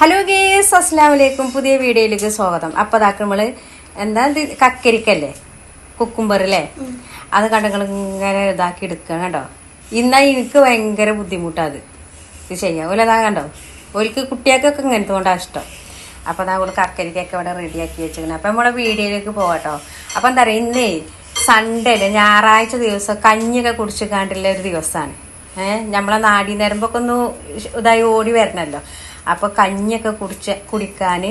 Hello guys അസ്സാം വലൈക്കും പുതിയ വീഡിയോയിലേക്ക് സ്വാഗതം. അപ്പൊ ഇതാക്ക് നമ്മൾ എന്താ ഇത് കക്കരിക്കല്ലേ? കുക്കുംബറല്ലേ അത് കണ്ടങ്ങൾ ഇങ്ങനെ ഇതാക്കി എടുക്കുക കണ്ടോ? ഇന്നാ എനിക്ക് ഭയങ്കര ബുദ്ധിമുട്ടാത് ഇത് ചെയ്യാം ഓല അതാ കണ്ടോ? ഓൽക്ക് കുട്ടികൾക്കൊക്കെ ഇങ്ങനത്തെ കൊണ്ടാ ഇഷ്ടം. അപ്പൊ അതാ അവൾ കക്കരിക്കൊക്കെ ഇവിടെ ആക്കി വെച്ചിരിക്കണം. അപ്പൊ നമ്മളെ വീഡിയോയിലേക്ക് പോകട്ടോ അപ്പൊ എന്താ പറയാ ഇന്നേ സൺഡേ അല്ലേ? ഞായറാഴ്ച ദിവസം കഞ്ഞിയൊക്കെ കുടിച്ച് കാണ്ടുള്ള ഒരു ദിവസമാണ് ഏഹ് നമ്മളെ നാടി നരമ്പൊക്കെ ഒന്ന് ഇതായി ഓടി വരണല്ലോ. അപ്പൊ കഞ്ഞിയൊക്കെ കുടിച്ച് കുടിക്കാൻ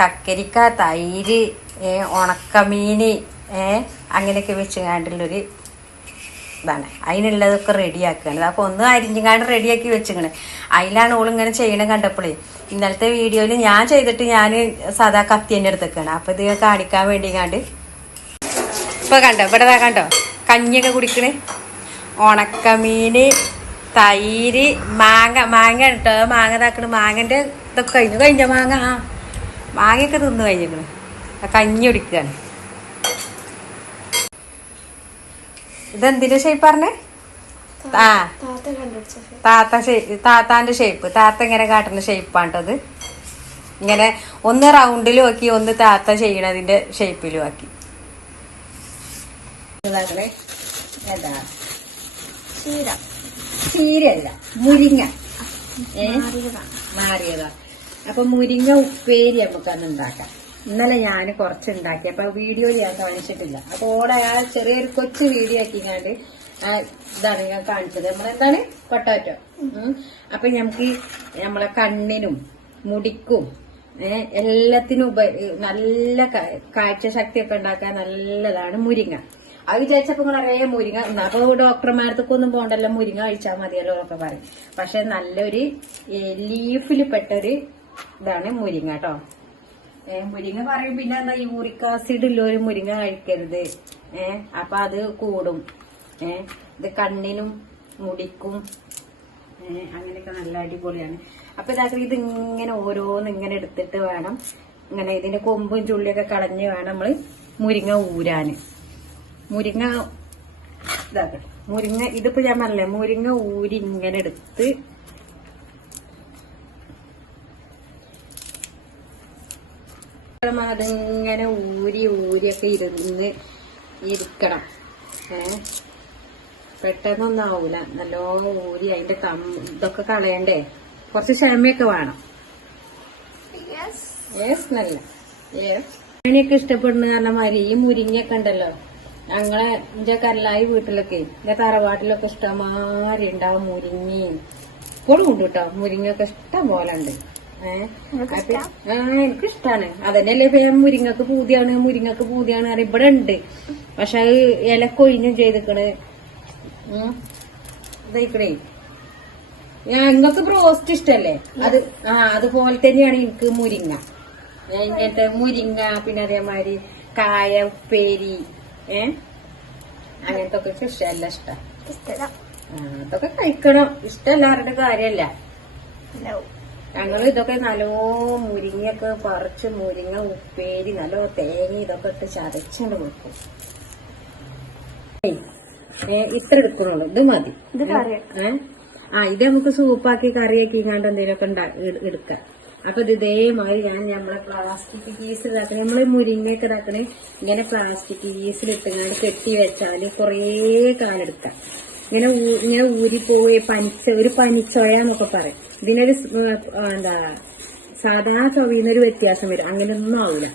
കക്കരിക്ക തൈര് ഉണക്കമീൻ അങ്ങനെയൊക്കെ വെച്ച് കാണ്ടുള്ളൊരു ഇതാണ്. അതിനുള്ളതൊക്കെ റെഡിയാക്കുകയാണ് അപ്പോൾ ഒന്ന് അരിഞ്ഞുകാണ്ട് റെഡിയാക്കി വെച്ചിങ്ങനെ അതിലാണ് ഓൾ ഇങ്ങനെ ചെയ്യണം കണ്ടപ്പോഴേ ഇന്നലത്തെ വീഡിയോയിൽ ഞാൻ ചെയ്തിട്ട് ഞാൻ സാധാ കത്തി തന്നെ എടുത്തേക്കാണ്. അപ്പോൾ ഇത് കാണിക്കാൻ വേണ്ടി കണ്ട് ഇപ്പൊ കണ്ടോ? ഇവിടെ കണ്ടോ? കഞ്ഞിയൊക്കെ കുടിക്കണേ. ഉണക്കമീന് തൈര് മാങ്ങ മാങ്ങ കേട്ടോ മാങ്ങ ഇതാക്കണ്. മാങ്ങന്റെ ഇതൊക്കെ കഴിഞ്ഞു. കഴിഞ്ഞ മാങ്ങ? ആ. മാങ്ങയൊക്കെ തിന്ന് കഴിഞ്ഞിക്കണ്. ആ കഞ്ഞി കുടിക്കുകയാണ് ഇതെന്തിന്റെ ഷേപ്പ് പറഞ്ഞേ? ആ. താത്ത കണ്ടുപിടിച്ച താത്ത ഷേ- താത്താന്റെ ഷേപ്പ് താത്ത ഇങ്ങനെ കാട്ടുന്ന ഷേപ്പാണ് അത്. ഇങ്ങനെ ഒന്ന് റൗണ്ടിലും ആക്കി ഒന്ന് താത്ത ചെയ്യണതിന്റെ ഷേപ്പിലും ആക്കി. ചീര. ചീരയല്ല മുരിങ്ങ. ഏ? മാറിയതാ. അപ്പൊ മുരിങ്ങ ഉപ്പേരി നമുക്ക് അന്ന് ഉണ്ടാക്കാം. ഇന്നലെ ഞാൻ കുറച്ച് ഉണ്ടാക്കി അപ്പൊ വീഡിയോ ഞാൻ കാണിച്ചിട്ടില്ല. അപ്പൊ ഓടെ ആ ചെറിയൊരു കൊച്ചു വീഡിയോ ആക്കിങ്ങാണ്ട് ഞാൻ ഇതാണ് ഞാൻ കാണിച്ചത്. നമ്മളെന്താണ്? പൊട്ടാറ്റോ. അപ്പൊ നമുക്ക് നമ്മളെ കണ്ണിനും മുടിക്കും എല്ലാത്തിനും ഉപ നല്ല കാഴ്ച ശക്തിയൊക്കെ ഉണ്ടാക്കാൻ നല്ലതാണ് മുരിങ്ങ. അത് വിചാരിച്ചപ്പോ നിങ്ങൾ അറിയാം മുരിങ്ങ അപ്പൊ ഡോക്ടർമാർക്കൊന്നും പോകണ്ടല്ലോ മുരിങ്ങ കഴിച്ചാൽ മതിയല്ലോ എന്നൊക്കെ പറയും. പക്ഷെ നല്ലൊരു ലീഫിൽ പെട്ടൊരു ഇതാണ് മുരിങ്ങ കേട്ടോ മുരിങ്ങ പറയും പിന്നെ എന്താ യൂറിക് ആസിഡ് ഉള്ള ഒരു മുരിങ്ങ കഴിക്കരുത്. ഏ അപ്പൊ അത് കൂടും. ഏ ഇത് കണ്ണിനും മുടിക്കും. അങ്ങനെയൊക്കെ നല്ല അടിപൊളിയാണ്. അപ്പൊ ഇതാക്കി ഇത് ഇങ്ങനെ ഓരോന്ന് ഇങ്ങനെ എടുത്തിട്ട് വേണം. ഇങ്ങനെ ഇതിന്റെ കൊമ്പും ചുള്ളിയൊക്കെ കളഞ്ഞ് വേണം നമ്മൾ മുരിങ്ങ ഊരാന്. മുരിങ്ങ ഇതാക്കട്ടെ മുരിങ്ങ ഇതിപ്പോ ഞാൻ പറഞ്ഞില്ലേ മുരിങ്ങ ഊരി ഇങ്ങനെ എടുത്ത് അതിങ്ങനെ ഊരി ഊരിയൊക്കെ ഇരുന്ന് ഇരിക്കണം. ഏ? പെട്ടെന്നൊന്നും ആവൂല നല്ലോ ഊരി അതിന്റെ കം ഇതൊക്കെ കളയണ്ടേ. കുറച്ച് ക്ഷമയൊക്കെ വേണം. യെസ് നല്ല. യെസ് ഇഷ്ടപ്പെടുന്ന കാരണം മാതിരി ഈ മുരിങ്ങയൊക്കെ ഉണ്ടല്ലോ. ഞങ്ങളെ എന്റെ കല്ലായി വീട്ടിലൊക്കെ എന്റെ തറവാട്ടിലൊക്കെ ഇഷ്ടമാരി ഉണ്ടാവും മുരിങ്ങയും ഇപ്പോഴും ഉണ്ട് കേട്ടോ മുരിങ്ങയൊക്കെ ഇഷ്ടം പോലെ ഉണ്ട്. എനിക്ക് ഇഷ്ടാണ് അതന്നെയല്ലേ ഇപ്പൊ ഞാൻ മുരിങ്ങക്ക് പൂതിയാണ് മുരിങ്ങക്ക് പൂതിയാണ് അറിയാം. ഇവിടെ ഉണ്ട്. പക്ഷെ അത് ഇല കൊഴിഞ്ഞു ചെയ്തിക്കണ്. ഇതായിക്കണേ. ഞാൻ നിങ്ങൾക്ക് ബ്രോസ്റ്റ് ഇഷ്ടല്ലേ? അത് ആ അതുപോലെ തന്നെയാണ് എനിക്ക് മുരിങ്ങ. ഇങ്ങനത്തെ മുരിങ്ങ പിന്നെ അതേമാതിരി കായ ഉപ്പേരി ഏ? അങ്ങനത്തെ ഒക്കെ ഇഷ്ടമല്ല ഇഷ്ടം. അതൊക്കെ കഴിക്കണം. ഇഷ്ടമല്ലാരുടെ കാര്യമല്ല. ഞങ്ങൾ ഞങ്ങൾ ഇതൊക്കെ നല്ലോ മുരിങ്ങയൊക്കെ പറിച്ച് മുരിങ്ങ ഉപ്പേരി നല്ലോ തേങ്ങ ഇതൊക്കെ ഇട്ട് ചതച്ചുകൊണ്ട് വെക്കും. ഏ, ഇത്ര എടുക്കണുള്ളൂ ഇത് മതി? ആ ഇത് നമുക്ക് സൂപ്പാക്കി കറിയാക്കി ഇങ്ങാണ്ട് എന്തെങ്കിലുമൊക്കെ എടുക്കാം. അപ്പൊ ഇത് ഇതേമാതിരി ഞാൻ നമ്മളെ പ്ലാസ്റ്റിക് പീസ് ഇതാക്കണേ നമ്മൾ മുരിങ്ങയൊക്കെ ഇതാക്കണേ ഇങ്ങനെ പ്ലാസ്റ്റിക് കീസിൽ ഇട്ടുങ്ങാണ്ട് കെട്ടി വെച്ചാൽ കുറേ കാലെടുക്കാം ഇങ്ങനെ ഇങ്ങനെ ഊരിപ്പോയി പനിച്ച ഒരു പനിച്ചോയാന്നൊക്കെ പറയും. ഇതിനൊരു എന്താ സാധാ ചൊവ്യുന്നൊരു വ്യത്യാസം വരും. അങ്ങനെയൊന്നും ആവില്ല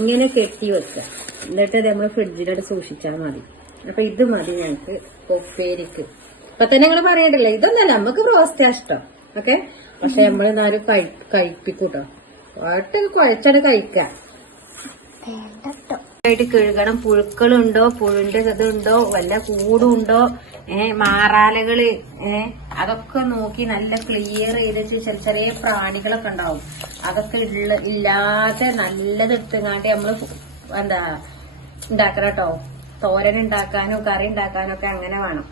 ഇങ്ങനെ കെട്ടി വെക്കുക എന്നിട്ട് നമ്മൾ ഫ്രിഡ്ജിലോട്ട് സൂക്ഷിച്ചാൽ മതി. അപ്പൊ ഇത് മതി ഞങ്ങക്ക് ഉപ്പേരിക്ക് ഇപ്പൊ തന്നെ നിങ്ങൾ പറയണ്ടല്ലേ? ഇതൊന്നല്ല നമുക്ക് ബ്രോസ്റ്റാ ഇഷ്ടം. ഓക്കെ? പക്ഷെ നമ്മൾ എന്നാലും കഴിപ്പിക്കൂട്ടോ. ഒട്ട് കുഴച്ചാണ് കഴിക്കാം. ആയിട്ട് കഴുകണം. പുഴുക്കളുണ്ടോ? പുഴുന്റെ ഇതുണ്ടോ? വല്ല കൂടുണ്ടോ? ഏ മാറാലകൾ ഏ അതൊക്കെ നോക്കി നല്ല ക്ലിയർ ചെയ്ത് വെച്ച് ചെറിയ ചെറിയ പ്രാണികളൊക്കെ ഉണ്ടാവും. അതൊക്കെ ഉള്ള ഇല്ലാതെ നല്ലത് എടുത്തുങ്ങാണ്ട് നമ്മൾ എന്താ ഉണ്ടാക്കണം കേട്ടോ തോരൻ ഉണ്ടാക്കാനോ കറി ഉണ്ടാക്കാനോ ഒക്കെ അങ്ങനെ വേണം.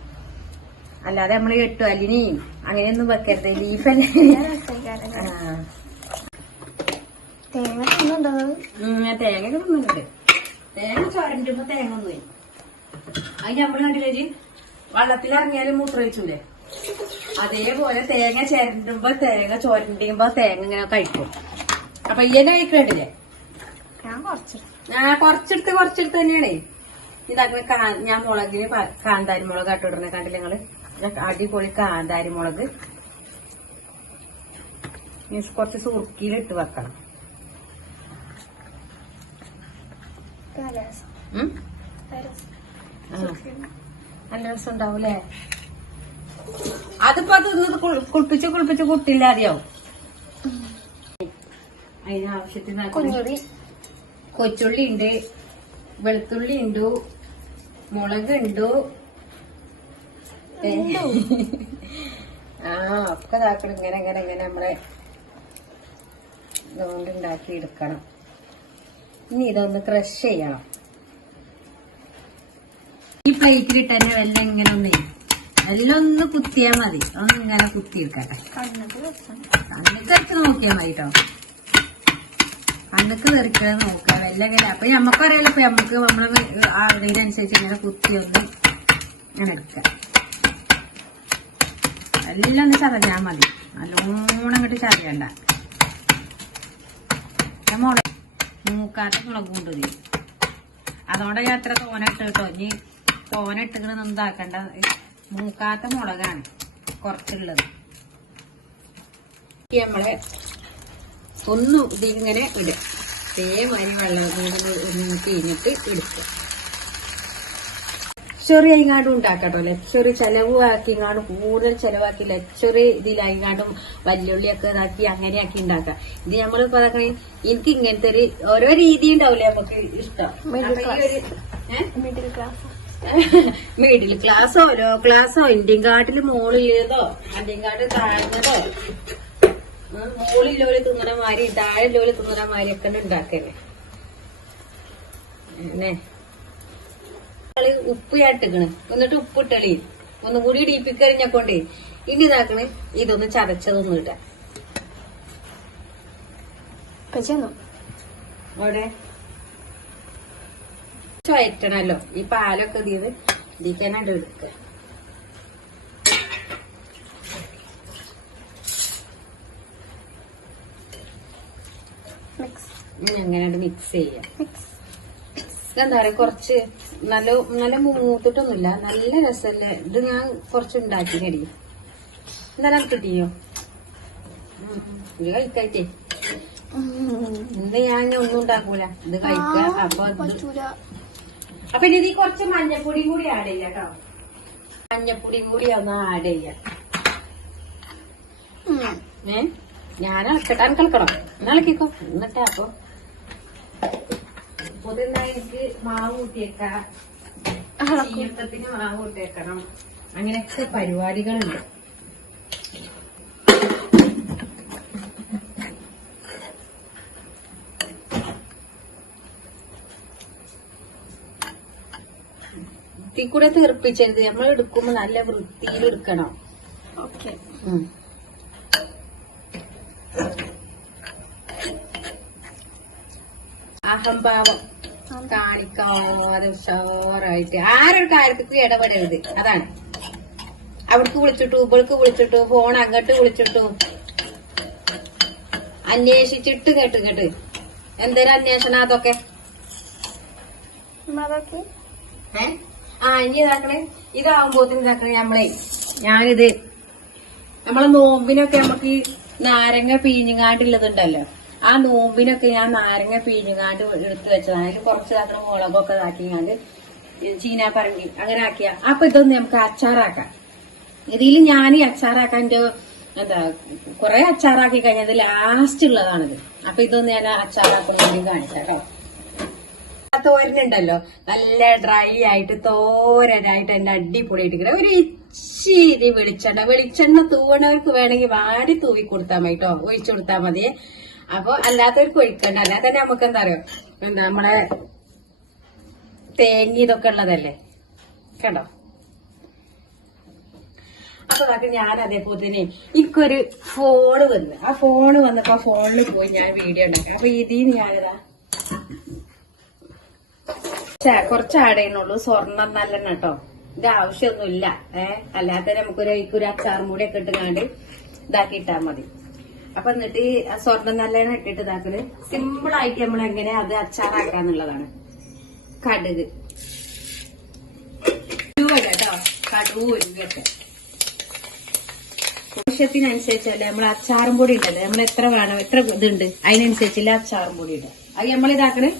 അല്ലാതെ നമ്മൾ കെട്ടു അലിനെയും അങ്ങനെയൊന്നും വെക്കരുത്. ലീഫല്ലേ? തേങ്ങ തേങ്ങ തിന്നുന്നുണ്ട്. തേങ്ങ ചുരണ്ടുമ്പോ തേങ്ങ ഒന്നും അത് നമ്മൾ കണ്ടില്ലേ വള്ളത്തിലിറങ്ങിയാലും മൂത്രമൊഴിച്ചൂലേ അതേപോലെ തേങ്ങ ചിരണ്ടുമ്പോ തേങ്ങ ചുരണ്ടിയുമ്പോ തേങ്ങ ഇങ്ങനെ കഴിക്കും. അപ്പൊ ഇയ്യനെ കഴിക്കണ്ടില്ലേ ഞാൻ കൊറച്ചെടുത്ത് കുറച്ചെടുത്ത് തന്നെയാണേ. ഇതാക്കുന്ന ഞാൻ മുളകിന് കാന്താരി മുളക് ഇട്ടിടണേ കണ്ടില്ല നിങ്ങൾ? അടിപൊളി കാന്താരി മുളക്. കുറച്ച് സുറുക്കിയിലിട്ട് വെക്കണം. നല്ല രസം ഉണ്ടാവൂലേ അതിപ്പോ അത് കുളിപ്പിച്ച് കുളിപ്പിച്ച് കുട്ടില്ലാതെയാവും അതിനാവശ്യത്തിന് കുഞ്ഞുറി കൊച്ചുള്ളി ഉണ്ട് വെളുത്തുള്ളി ഉണ്ട് മുളക് ഉണ്ട് ആ ഒക്കെ ഇതാക്കണം. ഇങ്ങനെ ഇങ്ങനെ ഇങ്ങനെ നമ്മളെ ഇതുകൊണ്ട് ഉണ്ടാക്കി എടുക്കണം. ഇനി ഇതൊന്ന് ക്രഷ് ചെയ്യണം. ഈ പ്ലേറ്റിലിട്ട് തന്നെ വല്ല ഇങ്ങനെ ഒന്ന് എല്ലാം ഒന്ന് കുത്തിയാ മതി. ഒന്ന് ഇങ്ങനെ കുത്തിയെടുക്കട്ടെ കണ്ണുക്ക് വെച്ച്. നോക്കിയാ മതി കേട്ടോ കണ്ണുക്ക് തെറിക്കണത് നോക്കുക വല്ല ഇങ്ങനെ. അപ്പൊ നമ്മക്കറിയാലോ ഇപ്പൊ നമുക്ക് നമ്മളെ അതിനനുസരിച്ച് ഇങ്ങനെ കുത്തി ഒന്ന് ഇങ്ങനെ എടുക്കാം. എല്ലാം ഒന്ന് ചതഞ്ഞാ മതി. നല്ലോണം അങ്ങോട്ട് ചതയണ്ട. മുളക് മൂക്കാത്ത മുളക് കൊണ്ട് മതി അതോടെ ഞാൻ അത്ര തോന ഇട്ട് കേട്ടോ. ഇനി തോന ഇട്ടിട്ട് എന്താക്കണ്ട മൂക്കാത്ത മുളകാണ് കുറച്ചുള്ളത്. നമ്മളെ ഒന്ന് ഇതിങ്ങനെ ഇടുക. ഇതേമാതിരി വെള്ളം കഴിഞ്ഞിട്ട് എടുക്കുക. ലക്ഷറി ആയിങ്ങാണ്ടും ഉണ്ടാക്കട്ടോ. ലക്ഷറി ചെലവാക്കിങ്ങാണ്ട് കൂടുതൽ ചെലവാക്കി ലക്ഷറി ഇതിലായിങ്ങാണ്ടും വല്യുള്ളിയൊക്കെ ഇതാക്കി അങ്ങനെയാക്കി ഉണ്ടാക്കാം ഇത് നമ്മളിപ്പോ അതൊക്കെ എനിക്ക് ഇങ്ങനത്തെ ഒരു ഓരോ രീതി ഉണ്ടാവില്ലേ നമുക്ക് ഇഷ്ടം? മിഡിൽ ക്ലാസ് മിഡിൽ ക്ലാസ്സോ ലോ ക്ലാസ്സോ ഇന്ത്യൻ കാട്ടിൽ മോളിലേതോ ഇന്ത്യൻ കാട്ടിൽ താഴ്ന്നതോ ഉം, മോളില്ലോൽ താഴെ മാതിരി താഴെല്ലോൽ തിന്നണ മാതിരി ഒക്കെ ഉണ്ടാക്കല്ലേ കൾ ഉപ്പ് ചാട്ടിക്കണ് എന്നിട്ട് ഉപ്പ് ഇട്ടളി ഒന്നും കൂടി ഇടിപ്പിക്കരിഞ്ഞക്കൊണ്ടേ ഇനി ഇതാക്കണ്. ഇതൊന്ന് ചതച്ചതൊന്നും ഇട്ട അവിടെ. ഈ പാലൊക്കെ ഇതിന്ന് ഇതിക്കാനായിട്ട് എടുക്കുക. മിക്സ് ഇനി അങ്ങനെ മിക്സ് ചെയ്യാം. ഇതെന്താ പറയാ? കുറച്ച് നല്ല നല്ല മൂത്തിട്ടൊന്നുമില്ല. നല്ല രസമല്ലേ ഇത് ഞാൻ കുറച്ച് ഉണ്ടാക്കിനടി എന്തായാലും കിട്ടിയോ? ഇത് കഴിക്കായിട്ടേ. ഇന്ന് ഞാൻ ഒന്നും ഉണ്ടാക്കൂല. ഇത് കഴിക്ക. അപ്പൊ അപ്പൊ ഇനി ഇതിൽ കുറച്ച് മഞ്ഞപ്പൊടിയും കൂടി ആഡ് ചെയ്യാം കേട്ടോ. മഞ്ഞപ്പൊടിയും കൂടി ഒന്ന് ആഡ് ചെയ്യാം. ഞാൻ ഏ? ഞാൻ ഇളക്കട്ടെ കളിക്കണം ഇളക്കിക്കോ എന്നിട്ട് അപ്പൊ പൊതുന്ന എനിക്ക് മാവ് കൂട്ടിയേക്കാം. ചീർത്തത്തിന് മാവ് കൂട്ടിയേക്കണം. അങ്ങനെയൊക്കെ പരിപാടികളുണ്ട്. തീ കൂടെ തെറിപ്പിച്ചരുത് നമ്മൾ എടുക്കുമ്പോ നല്ല വൃത്തിയിൽ എടുക്കണം. ഓക്കെ. അഹംഭാവം കാണിക്കാതെ ഉഷാറായിട്ട്. ആരൊരു കാര്യത്തിൽ ഇടപെടരുത്? അതാണ്. അവിടേക്ക് വിളിച്ചിട്ടു ഇവൾക്ക് വിളിച്ചിട്ടു ഫോൺ അങ്ങോട്ട് വിളിച്ചിട്ടു. അന്വേഷിച്ചിട്ട് കേട്ട് കേട്ട് എന്തൊരു അന്വേഷണം അതൊക്കെ? ഏ? ആ ഇനി ഇതാക്കണേ. ഇതാവുമ്പോത്തിന് ഇതാക്കണേ നമ്മളെ. ഞാനിത് നമ്മളെ നോമ്പിനൊക്കെ നമുക്ക് ഈ നാരങ്ങ പീഞ്ഞുങ്ങാണ്ടുള്ളതുണ്ടല്ലോ. ആ നോമ്പിനൊക്കെ ഞാൻ നാരങ്ങ പിഴുങ്ങാണ്ട് എടുത്തു വെച്ചതാണ് അതിൽ കുറച്ച് മാത്രം മുളകൊക്കെ ഇതാക്കിങ്ങാണ്ട് ചീനാ പറങ്കി അങ്ങനെ ആക്കിയ അപ്പൊ ഇതൊന്ന് നമുക്ക് അച്ചാറാക്കാം. ഇതിൽ ഞാൻ ഈ അച്ചാറാക്കാൻ എന്താ കുറെ അച്ചാറാക്കി കഴിഞ്ഞത് ലാസ്റ്റ് ഉള്ളതാണിത്. അപ്പൊ ഇതൊന്ന് ഞാൻ അച്ചാറാക്കാൻ വേണ്ടി കാണിച്ചാട്ടോ തോരനുണ്ടല്ലോ. നല്ല ഡ്രൈ ആയിട്ട് തോരനായിട്ട് എന്റെ അടിപൊളിയായിട്ട് ഇങ്ങനെ ഒരു ഇച്ചിരി വെളിച്ചെണ്ണ. വെളിച്ചെണ്ണ തൂവണവർക്ക് വേണമെങ്കിൽ വാടി തൂവി കൊടുത്താൽ മതി കേട്ടോ ഒഴിച്ചു കൊടുത്താൽ മതി. അപ്പൊ അല്ലാത്തവർക്ക് ഒഴിക്കണ്ട അല്ലാതെ നമുക്ക് എന്താ അറിയോ എന്താ നമ്മളെ തേങ്ങ ഇതൊക്കെ ഉള്ളതല്ലേ? കണ്ടോ? അപ്പൊ അതൊക്കെ ഞാൻ അതേപോലെ തന്നെ എനിക്കൊരു ഫോണ് വന്ന്. ആ ഫോണ് വന്നപ്പോ ഫോണിൽ പോയി ഞാൻ വീഡിയോ ഉണ്ടാക്കി അപ്പൊ ഇതിന് ഞാനിതാ കുറച്ച് ആഡ് സ്വർണം നല്ലെണ്ണ കേട്ടോ. ഇത് ആവശ്യമൊന്നുമില്ല. ഏഹ് അല്ലാതെ നമുക്കൊരു ഒരു അച്ചാറും കൂടി ഒക്കെ ഇട്ടുകാണ്ട് ഇതാക്കി ഇട്ടാ മതി. അപ്പൊ എന്നിട്ട് സ്വർണം നല്ലെണ്ണ ഇട്ടിട്ട് ഇതാക്കൽ. സിമ്പിൾ ആയിട്ട് നമ്മൾ എങ്ങനെ അത് അച്ചാറാക്കാന്നുള്ളതാണ്. കടുക്. കേട്ടോ കടുവ് ഉലുവയൊക്കെ ആവശ്യത്തിനനുസരിച്ചല്ലേ നമ്മൾ അച്ചാറും പൊടി ഉണ്ടല്ലോ നമ്മൾ എത്ര വേണം എത്ര ഇതുണ്ട് അതിനനുസരിച്ചല്ലേ അച്ചാറും പൊടി ഇടുക. അത് നമ്മൾ ഇതാക്കണ്.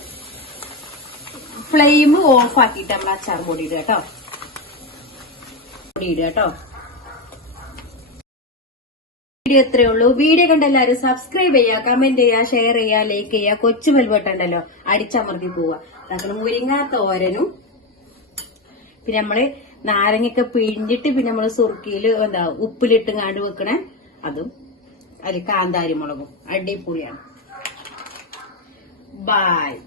ഫ്ലെയിം ഓഫ് ആക്കിയിട്ട് നമ്മൾ അച്ചാറും പൊടി ഇടുക കേട്ടോ പൊടി ഇടുക കേട്ടോ വീഡിയോ ഉള്ളൂ. വീഡിയോ കണ്ട എല്ലാവരും സബ്സ്ക്രൈബ് ചെയ്യുക കമന്റ് ചെയ്യുക ഷെയർ ചെയ്യുക ലൈക്ക് ചെയ്യുക കൊച്ചു മെൽബട്ടുണ്ടല്ലോ അടിച്ചമർത്തി പോവുക. നമ്മൾ മുരിങ്ങ തോരനും പിന്നെ നമ്മൾ നാരങ്ങയൊക്കെ പിഴിഞ്ഞിട്ട് പിന്നെ നമ്മൾ സുർക്കിയിൽ എന്താ ഉപ്പിലിട്ട് കാണ്ട് വെക്കണേ. അതും അതിൽ കാന്താരി മുളകും അടിപൊളിയാണ്. ബായ്